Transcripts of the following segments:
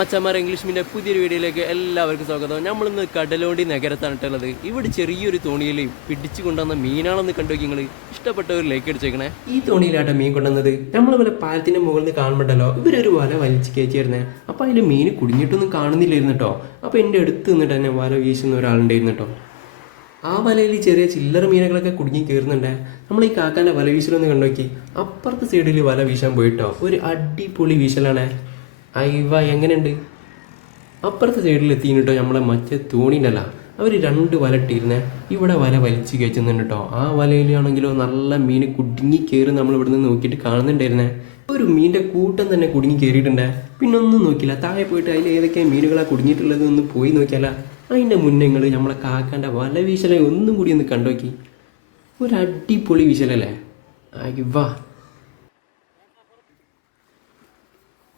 മച്ചന്മാർ English media പുതിയൊരു വീഡിയോയിലേക്ക് എല്ലാവർക്കും സ്വാഗതം. നമ്മളിന്ന് കടലോണ്ടി നഗരത്താണിട്ടുള്ളത്. ഇവിടെ ചെറിയൊരു തോണിയിൽ പിടിച്ചു കൊണ്ടുവന്ന മീനാണെന്ന് കണ്ടു നോക്കി. നിങ്ങൾ ഇഷ്ടപ്പെട്ട ഒരു ലൈക്ക് അടിച്ചേക്കണേ. ഈ തോണിയിലാട്ട മീൻ കൊണ്ടുവന്നത് നമ്മൾ വല്ല പാലത്തിന്റെ മുകളിൽ നിന്ന് കാണുമ്പോണ്ടല്ലോ, ഇവരൊരു വല വലിച്ച് കയറ്റിയായിരുന്നേ. അപ്പോൾ അതിൽ മീൻ കുടുങ്ങിയിട്ടൊന്നും കാണുന്നില്ലായിരുന്നു കേട്ടോ. അപ്പോൾ എൻ്റെ അടുത്ത് നിന്നിട്ട് തന്നെ വല വീശുന്ന ഒരാളുണ്ടായിരുന്നു കേട്ടോ. ആ വലയിൽ ചെറിയ ചില്ലറ മീനുകളൊക്കെ കുടുങ്ങി കയറുന്നുണ്ട്. നമ്മൾ ഈ കാക്കാൻ്റെ വല വീശലൊന്ന് കണ്ടു. അപ്പുറത്തെ സൈഡിൽ വല വീശാൻ പോയിട്ടോ. ഒരു അടിപൊളി വീശലാണ്. അയ്യവ എങ്ങനെയുണ്ട്. അപ്പുറത്തെ സൈഡിൽ എത്തിയിട്ടോ നമ്മളെ മറ്റേ തോണിയിലല്ല, അവർ 2 വല ഇട്ടിരുന്നേ. ഇവിടെ വല വലിച്ച് കയറ്റുന്നുണ്ട് കേട്ടോ. ആ വലയിലാണെങ്കിലോ നല്ല മീൻ കുടുങ്ങി കയറി നമ്മൾ ഇവിടെ നിന്ന് നോക്കിയിട്ട് കാണുന്നുണ്ടായിരുന്നേ. ഒരു മീനിൻ്റെ കൂട്ടം തന്നെ കുടുങ്ങി കയറിയിട്ടുണ്ടേ. പിന്നെ ഒന്നും നോക്കില്ല, താഴെ പോയിട്ട് അതിൽ ഏതൊക്കെ മീനുകളാണ് കുടുങ്ങിയിട്ടുള്ളത് ഒന്ന് പോയി നോക്കിയാല. അതിൻ്റെ മുന്നേ നമ്മളെ കാക്കാൻ്റെ വല വീശലെ ഒന്നും കൂടി ഒന്ന് കണ്ടോക്കി. ഒരു അടിപൊളി വീശലല്ലേ. അയ്യവ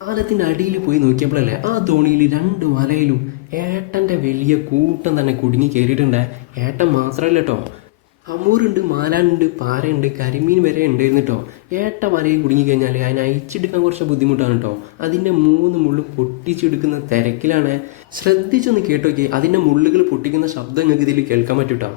പാലത്തിൻ്റെ അടിയിൽ പോയി നോക്കിയപ്പോഴല്ലേ ആ തോണിയിൽ 2 വലയിലും ഏട്ടൻ്റെ വലിയ കൂട്ടം തന്നെ കുടുങ്ങി കയറിയിട്ടുണ്ട്. ഏട്ടൻ മാത്രമല്ല കേട്ടോ, അമൂറുണ്ട്, മാലാനുണ്ട്, പാരയുണ്ട്, കരിമീൻ വരെ ഉണ്ടായിരുന്നു കേട്ടോ. ഏട്ട വലയിൽ കുടുങ്ങി കഴിഞ്ഞാൽ അതിനെ അയച്ചെടുക്കാൻ കുറച്ച് ബുദ്ധിമുട്ടാണ് കേട്ടോ. അതിൻ്റെ 3 മുള്ള് പൊട്ടിച്ചെടുക്കുന്ന തിരക്കിലാണ്. ശ്രദ്ധിച്ചൊന്ന് കേട്ടോക്കി, അതിൻ്റെ മുള്ളുകൾ പൊട്ടിക്കുന്ന ശബ്ദം നിങ്ങൾക്ക് ഇതിൽ കേൾക്കാൻ പറ്റും കേട്ടോ.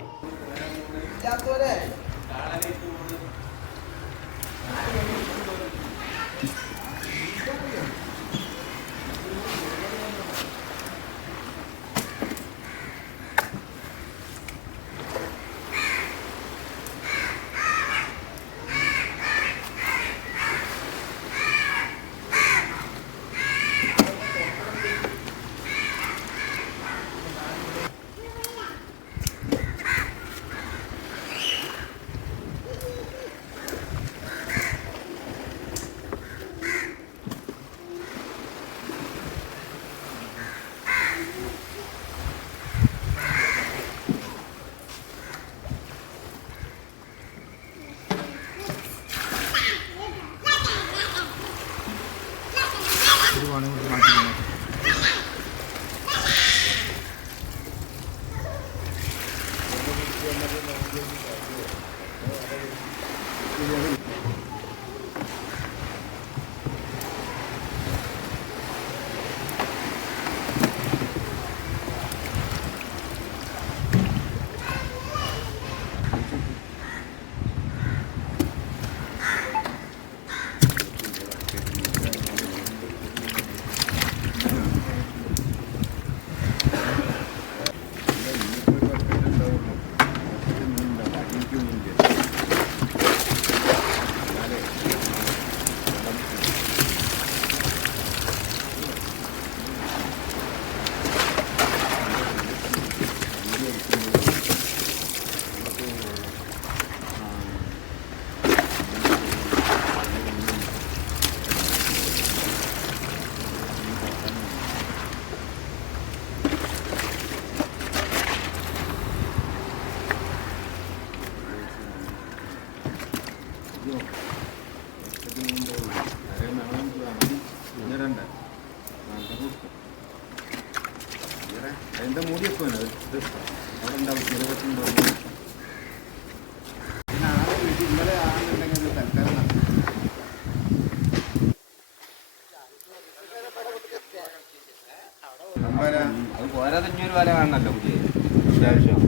അതിൻ്റെ മൂടിയൊക്കെ വേണം അവിടെ ഉണ്ടാവും ചിലവട്ടുണ്ടാവും. പിന്നെ ആളെ വീട്ടിൽ ഇന്നലെ ആണെന്നുണ്ടെങ്കിൽ തൽക്കാലം അത് പോരാതെ ഇനിയൊരു വല കാണണമല്ലോ പുതിയ അത്യാവശ്യം.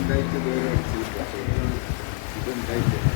ഉണ്ടായിട്ട് വേറെ ഇതുണ്ടായിട്ട്